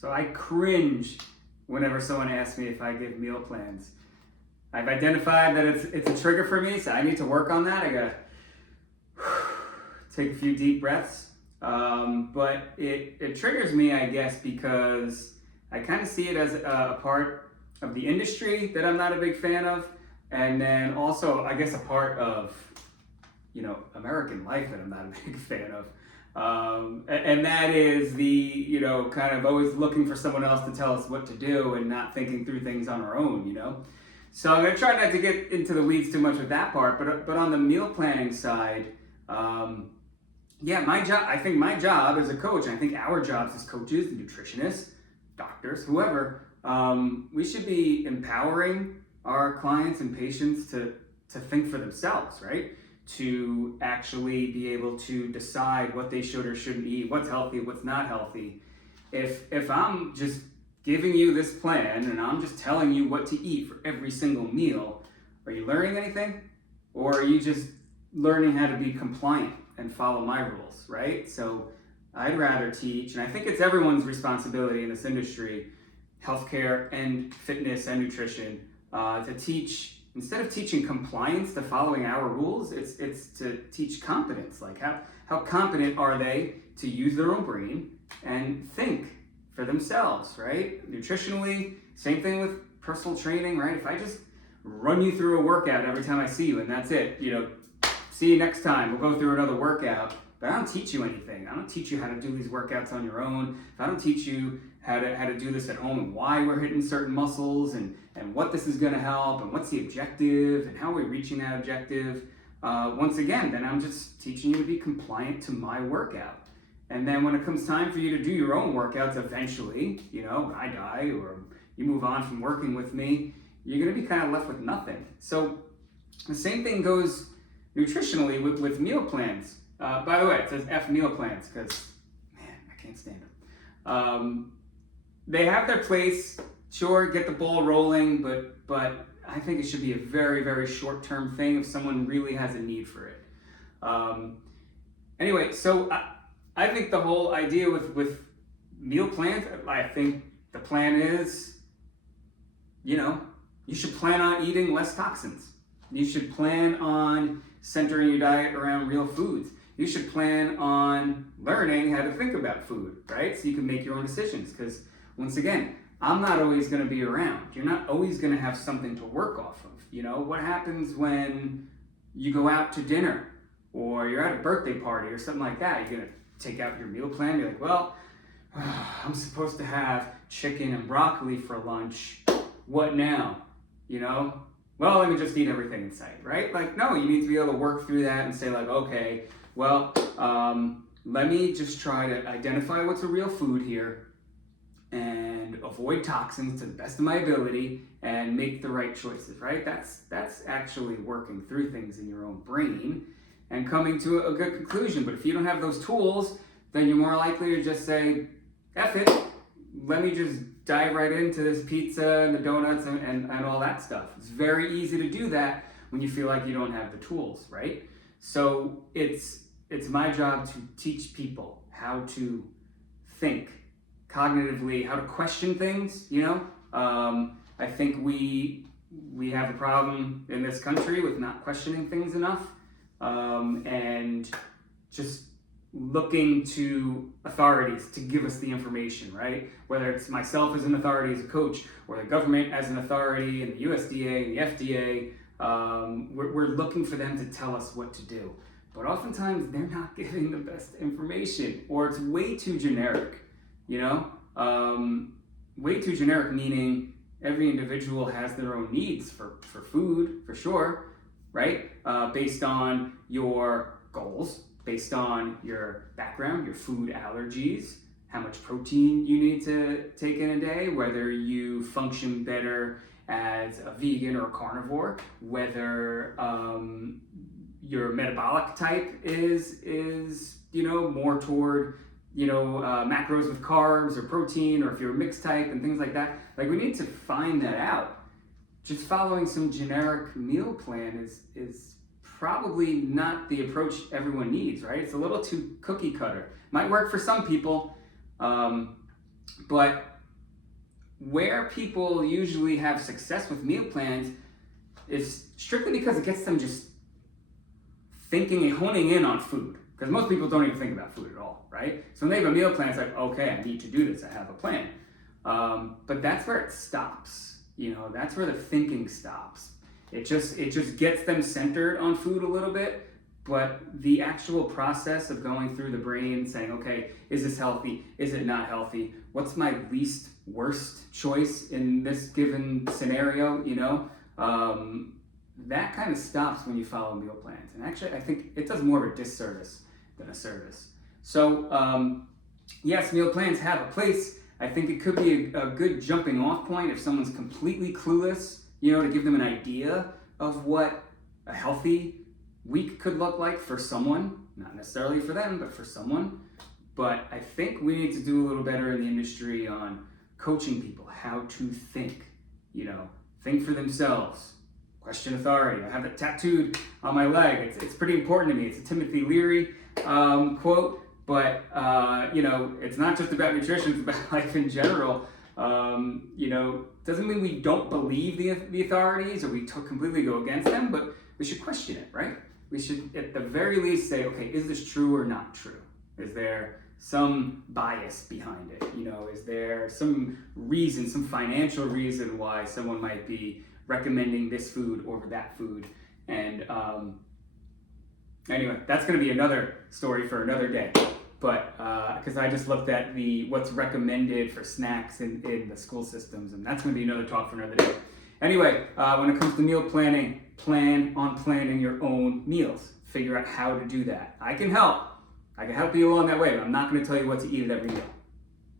So I cringe whenever someone asks me if I give meal plans. I've identified that it's a trigger for me, so I need to work on that. I gotta take a few deep breaths. But it triggers me, I guess, because I kind of see it as a part of the industry that I'm not a big fan of, and then also, I guess, a part of, American life that I'm not a big fan of. And that is the, kind of always looking for someone else to tell us what to do and not thinking through things on our own. So I'm gonna try not to get into the weeds too much with that part, but on the meal planning side, my job, I think my job as a coach, and I think our jobs as coaches, nutritionists, doctors, whoever, we should be empowering our clients and patients to think for themselves, right? To actually be able to decide what they should or shouldn't eat, what's healthy, what's not healthy. If I'm just giving you this plan and I'm just telling you what to eat for every single meal, are you learning anything? Or are you just learning how to be compliant and follow my rules, right? So I'd rather teach, and I think it's everyone's responsibility in this industry, healthcare and fitness and nutrition, to teach. Instead of teaching compliance to following our rules, it's to teach competence. Like how competent are they to use their own brain and think for themselves, right? Nutritionally, same thing with personal training, right? If I just run you through a workout every time I see you and that's it, see you next time, we'll go through another workout, but I don't teach you anything. I don't teach you how to do these workouts on your own. If I don't teach you how to do this at home and why we're hitting certain muscles and what this is going to help and what's the objective and how we're reaching that objective, once again, then I'm just teaching you to be compliant to my workout. And then when it comes time for you to do your own workouts eventually, when I die or you move on from working with me, you're going to be kind of left with nothing. So the same thing goes nutritionally with meal plans. By the way, it says F meal plans because, man, I can't stand them. They have their place, sure, get the ball rolling, but I think it should be a very, very short-term thing if someone really has a need for it. Anyway, so I think the whole idea with meal plans, I think the plan is, you should plan on eating less toxins. You should plan on centering your diet around real foods. You should plan on learning how to think about food, right? So you can make your own decisions. Because once again, I'm not always going to be around. You're not always going to have something to work off of. What happens when you go out to dinner or you're at a birthday party or something like that? You're going to take out your meal plan. You're like, well, I'm supposed to have chicken and broccoli for lunch. What now? Well, let me just eat everything in sight, right? Like, no, you need to be able to work through that and say like, okay, well, let me just try to identify what's a real food here and avoid toxins to the best of my ability and make the right choices, right? That's actually working through things in your own brain and coming to a good conclusion. But if you don't have those tools, then you're more likely to just say, F it, let me just dive right into this pizza and the donuts and all that stuff. It's very easy to do that when you feel like you don't have the tools, right? So it's my job to teach people how to think cognitively, how to question things, I think we have a problem in this country with not questioning things enough, and just looking to authorities to give us the information, right? Whether it's myself as an authority as a coach or the government as an authority and the USDA and the FDA, we're looking for them to tell us what to do. But oftentimes they're not giving the best information, or it's way too generic, way too generic, meaning every individual has their own needs for food, for sure, right? Based on your goals, based on your background, your food allergies, how much protein you need to take in a day, whether you function better as a vegan or a carnivore, whether your metabolic type is more toward macros with carbs or protein, or if you're a mixed type and things like that. Like, we need to find that out. Just following some generic meal plan is probably not the approach everyone needs, right? It's a little too cookie cutter. Might work for some people, But where people usually have success with meal plans is strictly because it gets them just thinking and honing in on food. Because most people don't even think about food at all, right? So when they have a meal plan, it's like, okay, I need to do this, I have a plan. But that's where it stops. That's where the thinking stops. It just gets them centered on food a little bit, but the actual process of going through the brain saying, okay, is this healthy? Is it not healthy? What's my least worst choice in this given scenario? That kind of stops when you follow meal plans. And actually, I think it does more of a disservice than a service. So, yes, meal plans have a place. I think it could be a good jumping off point if someone's completely clueless, to give them an idea of what a healthy week could look like for someone, not necessarily for them, but for someone. But I think we need to do a little better in the industry on coaching people how to think, think for themselves, question authority. I have it tattooed on my leg. It's pretty important to me. It's a Timothy Leary quote, but it's not just about nutrition, it's about life in general. Doesn't mean we don't believe the authorities or we completely go against them, but we should question it, right? We should at the very least say, okay, is this true or not true? Is there some bias behind it? Is there some reason, some financial reason why someone might be recommending this food over that food? And anyway, that's going to be another story for another day. But because I just looked at what's recommended for snacks in the school systems, and that's going to be another talk for another day. Anyway, when it comes to meal planning, plan on planning your own meals. Figure out how to do that. I can help you along that way, but I'm not going to tell you what to eat at every meal.